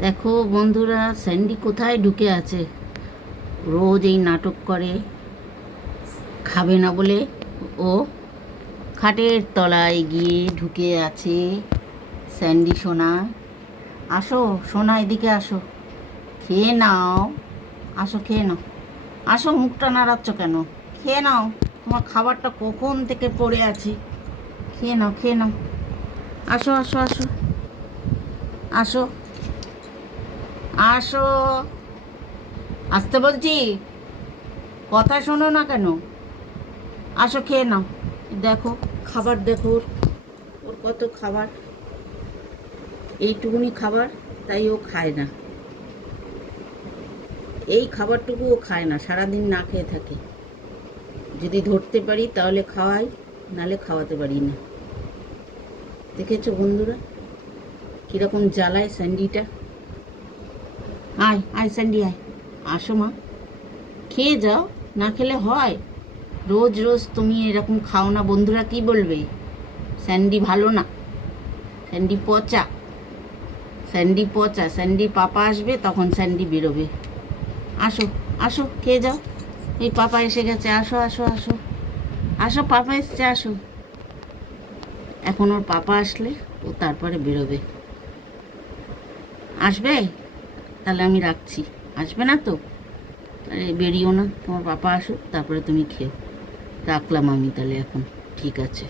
দেখো বন্ধুরা, স্যান্ডি কোথায় ঢুকে আছে। রোজ এই নাটক করে, খাবে না বলে ও খাটের তলায় গিয়ে ঢুকে আছে। স্যান্ডি সোনা, আসো সোনা, এদিকে আসো, খেয়ে নাও। আসো খেয়ে নাও, আসো, মুখটা নাড়াচ্ছ কেন? খেয়ে নাও, তোমার খাবারটা কখন থেকে পড়ে আছে। খেয়ে নাও, খেয়ে নাও। আসো আসো আসো আসো আসো, আসতে বলছি, কথা শোনো না কেন? আসো খেয়ে নাও। দেখো খাবার, দেখো ওর ওর কত খাবার, এইটুকুনি খাবার, তাই ও খায় না। এই খাবারটুকু ও খায় না, সারাদিন না খেয়ে থাকে। যদি ধরতে পারি তাহলে খাওয়াই, নালে খাওয়াতে পারি না। দেখেছো বন্ধুরা, কীরকম জ্বালায় স্যান্ডিটা। আয় আয় স্যান্ডি আয়, আসো মা, খেয়ে যাও, না খেলে হয়? রোজ রোজ তুমি এরকম খাও না, বন্ধুরা কি বলবে? স্যান্ডি ভালো না, স্যান্ডি পচা, স্যান্ডি পচা। স্যান্ডির পাপা আসবে, তখন স্যান্ডি বেরোবে। আসো আসো খেয়ে যাও, এই পাপা এসে গেছে, আসো আসো আসো আসো, পাপা এসছে, আসো। এখন ওর পাপা আসলে ও তারপরে বেরোবে। আসবে? তাহলে আমি রাখছি। আসবে না তো তাহলে বেরিও না, তোমার পাপা আসুক তারপরে তুমি খেও। রাখলাম আমি তাহলে এখন, ঠিক আছে।